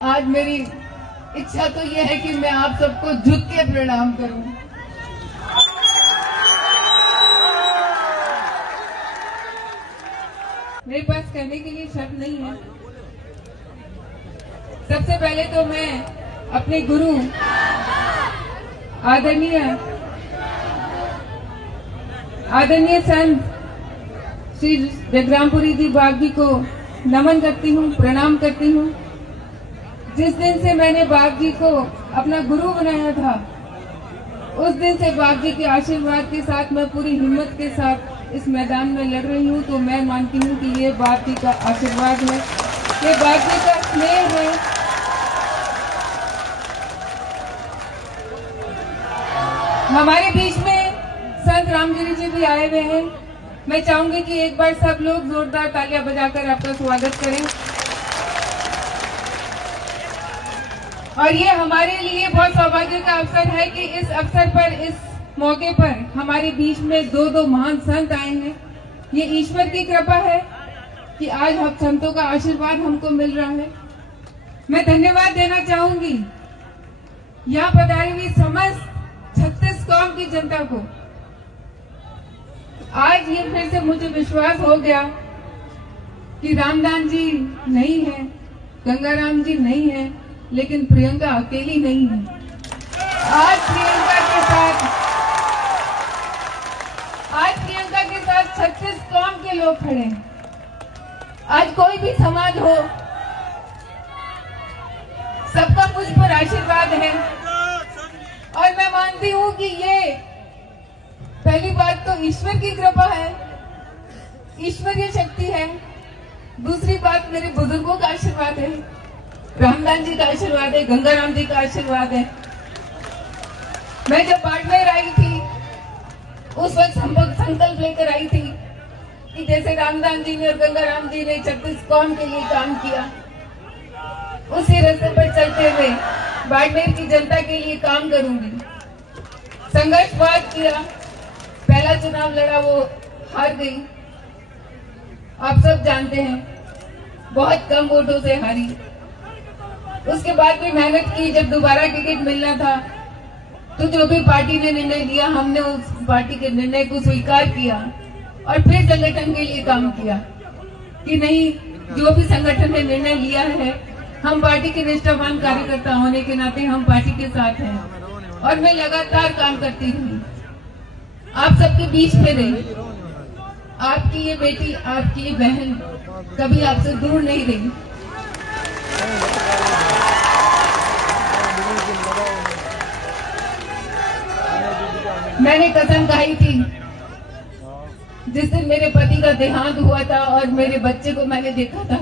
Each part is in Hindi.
आज मेरी इच्छा तो यह है कि मैं आप सबको झुक के प्रणाम करूं। मेरे पास कहने के लिए शब्द नहीं है। सबसे पहले तो मैं अपने गुरु आदरणीय संत श्री जगरामपुरी जी बाग जी को नमन करती हूँ, प्रणाम करती हूँ। जिस दिन से मैंने बाग जी को अपना गुरु बनाया था, उस दिन से बाग जी के आशीर्वाद के साथ मैं पूरी हिम्मत के साथ इस मैदान में लड़ रही हूँ। तो मैं मानती हूँ कि ये बाग जी का आशीर्वाद है, ये बाग जी का स्नेह है। हमारे बीच में संत रामगिरी जी भी आए हुए हैं। मैं चाहूंगी कि एक बार सब लोग जोरदार तालियां बजाकर आपका स्वागत करें। और ये हमारे लिए बहुत सौभाग्य का अवसर है कि इस अवसर पर, इस मौके पर हमारे बीच में दो महान संत आए हैं। ये ईश्वर की कृपा है कि आज हम संतों का आशीर्वाद हमको मिल रहा है। मैं धन्यवाद देना चाहूंगी यहाँ पधारी हुई समस्त 36 कौम की जनता को। आज ये फिर से मुझे विश्वास हो गया कि रामदान जी नहीं है, गंगाराम जी नहीं है, लेकिन प्रियंका अकेली नहीं है। आज प्रियंका के साथ 36 कौम के लोग खड़े हैं। आज कोई भी समाज हो, सबका मुझ पर आशीर्वाद है। और मैं मानती हूँ कि ये पहली बात तो ईश्वर की कृपा है, ईश्वरीय शक्ति है। दूसरी बात मेरे बुजुर्गों का आशीर्वाद है, रामदान जी का आशीर्वाद है, गंगाराम जी का आशीर्वाद है। मैं जब बाड़मेर आई थी, उस वक्त संकल्प लेकर आई थी कि जैसे रामदान जी ने और गंगाराम जी ने 36 कौम के लिए काम किया, उसी रास्ते पर चलते हुए बाड़मेर की जनता के लिए काम करूंगी। संघर्षवाद किया, पहला चुनाव लड़ा, वो हार गई, आप सब जानते हैं, बहुत कम वोटों से हारी। उसके बाद भी मेहनत की। जब दोबारा टिकट मिलना था तो जो भी पार्टी ने निर्णय लिया, हमने उस पार्टी के निर्णय को स्वीकार किया और फिर संगठन के लिए काम किया कि नहीं, जो भी संगठन ने निर्णय लिया है, हम पार्टी के निष्ठावान कार्यकर्ता होने के नाते हम पार्टी के साथ हैं। और मैं लगातार काम करती रही, आप सबके बीच में रही। आपकी ये बेटी, आपकी ये बहन कभी आपसे दूर नहीं रही। मैंने कसम खाई थी जिस दिन मेरे पति का देहांत हुआ था और मेरे बच्चे को मैंने देखा था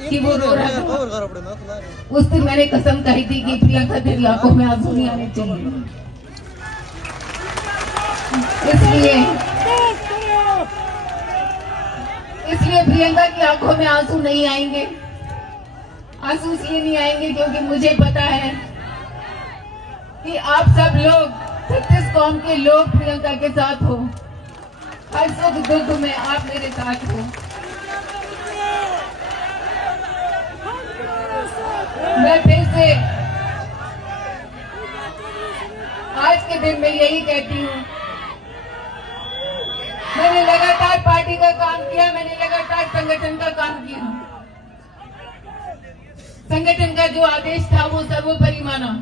कि वो रो रहा था, उस दिन मैंने कसम खाई थी कि प्रियंका तेरी आंखों में आंसू नहीं आने चाहिए। इसलिए प्रियंका की आंखों में आंसू नहीं आएंगे। आंसू इसलिए नहीं आएंगे क्योंकि मुझे पता है कि आप सब लोग, 36 कौम के लोग प्रियंका के साथ हो। हर सुख दुख में आप मेरे साथ हो। मैं फिर से आज के दिन में यही कहती हूँ, मैंने लगातार पार्टी का काम किया, मैंने लगातार संगठन का काम किया। संगठन का जो आदेश था वो सर्वोपरि माना।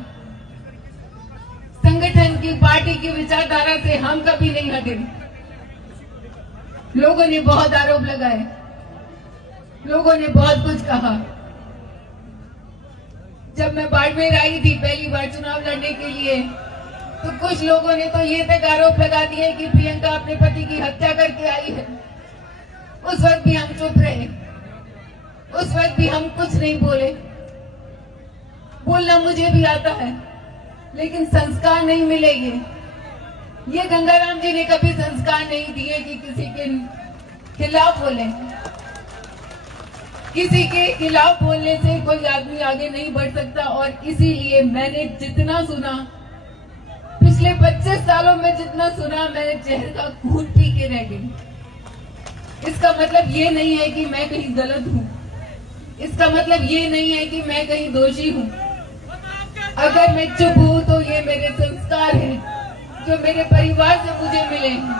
संगठन की, पार्टी की विचारधारा से हम कभी नहीं हटे। लोगों ने बहुत आरोप लगाए, लोगों ने बहुत कुछ कहा। जब मैं बाड़मेर आई थी पहली बार चुनाव लड़ने के लिए, तो कुछ लोगों ने तो ये तक आरोप लगा दिए कि प्रियंका अपने पति की हत्या करके आई है। उस वक्त भी हम चुप रहे, उस वक्त भी हम कुछ नहीं बोले। बोलना मुझे भी आता है, लेकिन संस्कार नहीं मिलेंगे। ये गंगाराम जी ने कभी संस्कार नहीं दिए कि किसी के खिलाफ बोले। किसी के खिलाफ बोलने से कोई आदमी आगे नहीं बढ़ सकता। और इसीलिए मैंने जितना सुना, पिछले 25 सालों में जितना सुना, मैंने जहर का खून पी के रह गई। इसका मतलब ये नहीं है कि मैं कहीं गलत हूँ। इसका मतलब ये नहीं है कि मैं कहीं दोषी हूँ। अगर मैं चुप हूँ तो ये मेरे संस्कार हैं जो मेरे परिवार से मुझे मिले हैं।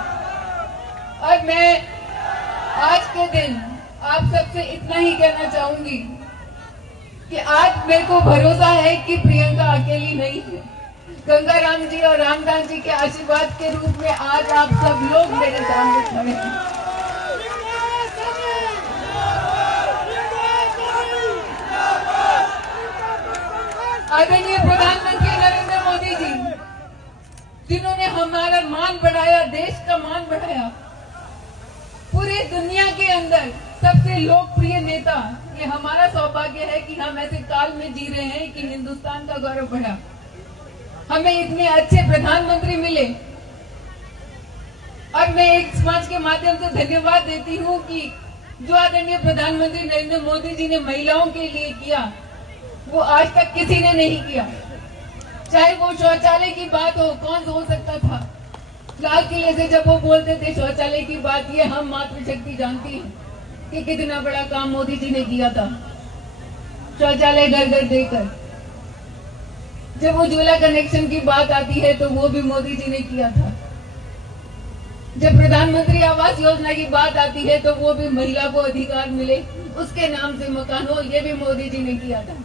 और मैं आज के दिन आप सबसे इतना ही कहना चाहूंगी कि आज मेरे को भरोसा है कि प्रियंका अकेली नहीं है। गंगाराम जी और रामदास जी के आशीर्वाद के रूप में आज आप सब लोग मेरे सामने खड़े हैं। आदरणीय प्रधानमंत्री नरेंद्र मोदी जी, जिन्होंने हमारा मान बढ़ाया, देश का मान बढ़ाया, पूरे दुनिया के अंदर सबसे लोकप्रिय नेता, ये हमारा सौभाग्य है कि हम ऐसे काल में जी रहे हैं कि हिंदुस्तान का गौरव बढ़ा। हमें इतने अच्छे प्रधानमंत्री मिले और मैं एक समाज के माध्यम से धन्यवाद देती हूँ कि जो आदरणीय प्रधानमंत्री नरेंद्र मोदी जी ने महिलाओं के लिए किया वो आज तक किसी ने नहीं किया। चाहे वो शौचालय की बात हो, कौन हो सकता था? लाल किले से जब वो बोलते थे शौचालय की बात, ये हम मातृशक्ति जानती हैं कि कितना बड़ा काम मोदी जी ने किया था शौचालय घर घर देकर। जब उज्ज्वला कनेक्शन की बात आती है तो वो भी मोदी जी ने किया था। जब प्रधानमंत्री आवास योजना की बात आती है तो वो भी महिला को अधिकार मिले, उसके नाम से मकान हो, ये भी मोदी जी ने किया था।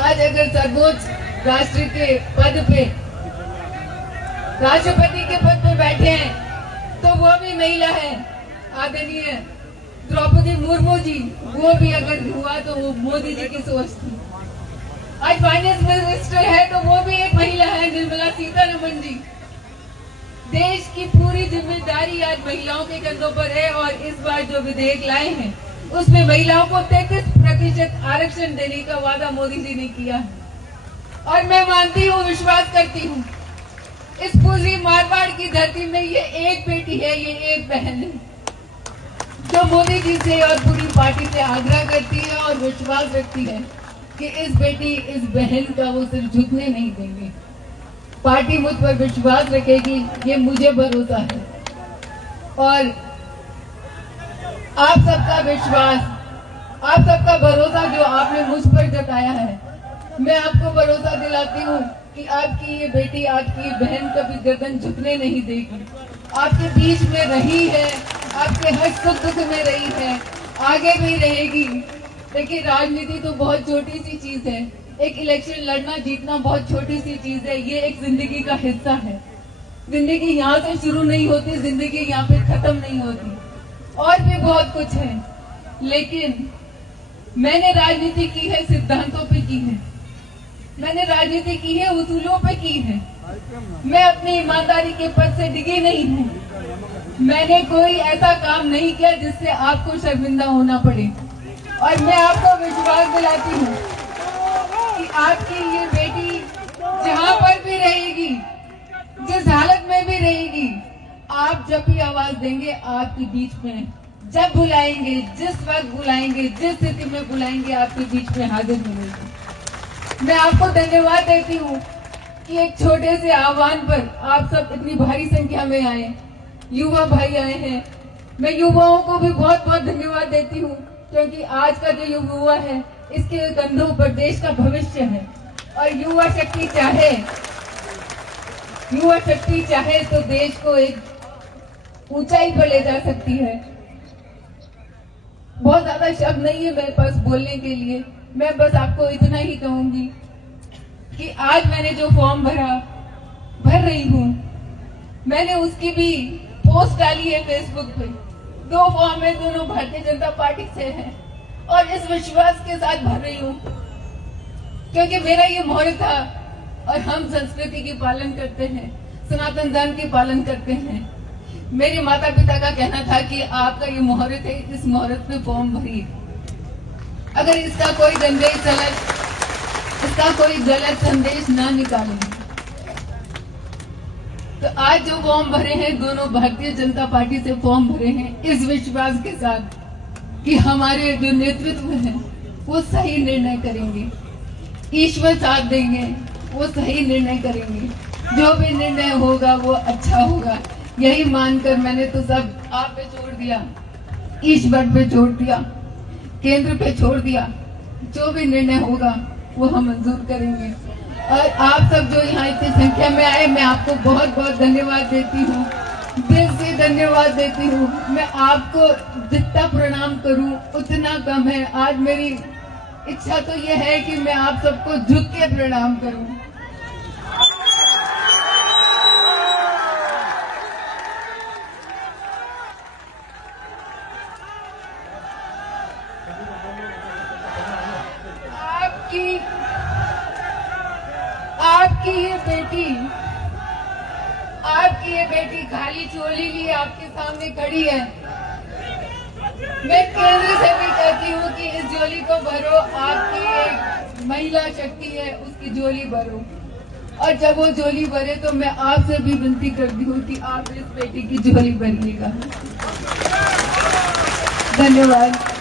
आज अगर सर्वोच्च राष्ट्र के पद पे, राष्ट्रपति के पद पे बैठे हैं तो वो भी महिला है, आदरणीय द्रौपदी मुर्मू जी। वो भी अगर हुआ तो वो मोदी जी की सोच थी। आज फाइनेंस मिनिस्टर है तो वो भी एक महिला है, निर्मला सीतारमण जी। देश की पूरी जिम्मेदारी आज महिलाओं के कंधों पर है और इस बार जो विधेयक लाए हैं उसमें महिलाओं को 33% आरक्षण देने का वादा मोदी जी ने किया है। और मैं मानती हूँ, विश्वास करती हूँ, इस पूरी मारवाड़ की धरती में ये एक बेटी है, ये एक बहन है जो मोदी जी से और पूरी पार्टी से आग्रह करती है और विश्वास रखती है कि इस बेटी, इस बहन का वो सिर झुकने नहीं देंगे। पार्टी मुझ पर विश्वास रखेगी, ये मुझे भरोसा है। और आप सबका विश्वास, आप सबका भरोसा जो आपने मुझ पर जताया है, मैं आपको भरोसा दिलाती हूँ कि आपकी ये बेटी, आपकी बहन कभी गर्दन झुकने नहीं देगी। आपके बीच में रही है, आपके हर सुख दुख में रही है, आगे भी रहेगी। देखिए, राजनीति तो बहुत छोटी सी चीज है, एक इलेक्शन लड़ना जीतना बहुत छोटी सी चीज है, ये एक जिंदगी का हिस्सा है। जिंदगी यहाँ से शुरू नहीं होती, जिंदगी यहाँ पे खत्म नहीं होती, और भी बहुत कुछ है। लेकिन मैंने राजनीति की है, सिद्धांतों पे की है, मैंने राजनीति की है, उसूलों पे की है। मैं अपनी ईमानदारी के पद से डिगी नहीं हूँ। मैंने कोई ऐसा काम नहीं किया जिससे आपको शर्मिंदा होना पड़े। और मैं आपको विश्वास दिलाती हूँ कि आपकी ये बेटी जहाँ पर भी रहेगी, जिस हालत में भी रहेगी, आप जब भी आवाज देंगे, आपके बीच में जब बुलाएंगे, जिस वक्त बुलाएंगे, जिस स्थिति में बुलाएंगे, आपके बीच में हाजिर मिलेगी। मैं आपको धन्यवाद देती हूँ कि एक छोटे से आह्वान पर आप सब इतनी भारी संख्या में आए, युवा भाई आए हैं। मैं युवाओं को भी बहुत बहुत धन्यवाद देती हूँ, क्योंकि आज का जो युवा है, इसके कंधों पर देश का भविष्य है। और युवा शक्ति चाहे तो देश को एक ऊंचाई पर ले जा सकती है। बहुत ज्यादा शब्द नहीं है मेरे पास बोलने के लिए, मैं बस आपको इतना ही कहूंगी कि आज मैंने जो फॉर्म भर रही हूँ, मैंने उसकी भी पोस्ट डाली है फेसबुक पे। 2 फॉर्म है, दोनों भारतीय जनता पार्टी से हैं और इस विश्वास के साथ भर रही हूँ क्योंकि मेरा ये मुहूर्त था और हम संस्कृति की पालन करते हैं, सनातन धर्म की पालन करते हैं। मेरे माता पिता का कहना था कि आपका ये मुहूर्त है, इस मुहूर्त में फॉर्म भरिए। अगर इसका कोई गलत संदेश ना निकालें तो आज जो फॉर्म भरे हैं, दोनों भारतीय जनता पार्टी से फॉर्म भरे हैं इस विश्वास के साथ कि हमारे जो नेतृत्व है वो सही निर्णय करेंगे, ईश्वर साथ देंगे, वो सही निर्णय करेंगे, जो भी निर्णय होगा वो अच्छा होगा। यही मानकर मैंने तो सब आप पे छोड़ दिया, ईश्वर पे छोड़ दिया। केंद्र पे छोड़ दिया। जो भी निर्णय होगा वो हम मंजूर करेंगे। और आप सब जो यहाँ इतनी संख्या में आए, मैं आपको बहुत बहुत धन्यवाद देती हूँ, दिल से धन्यवाद देती हूँ। मैं आपको जितना प्रणाम करूँ उतना कम है। आज मेरी इच्छा तो ये है कि मैं आप सबको झुक के प्रणाम करूँ। आपकी ये बेटी खाली झोली लिए आपके सामने खड़ी है। मैं केंद्र से भी कहती हूँ कि इस झोली को भरो। आपकी एक महिला शक्ति है, उसकी झोली भरो। और जब वो झोली भरे तो मैं आपसे भी विनती करती हूँ कि आप इस बेटी की झोली भरिएगा। धन्यवाद।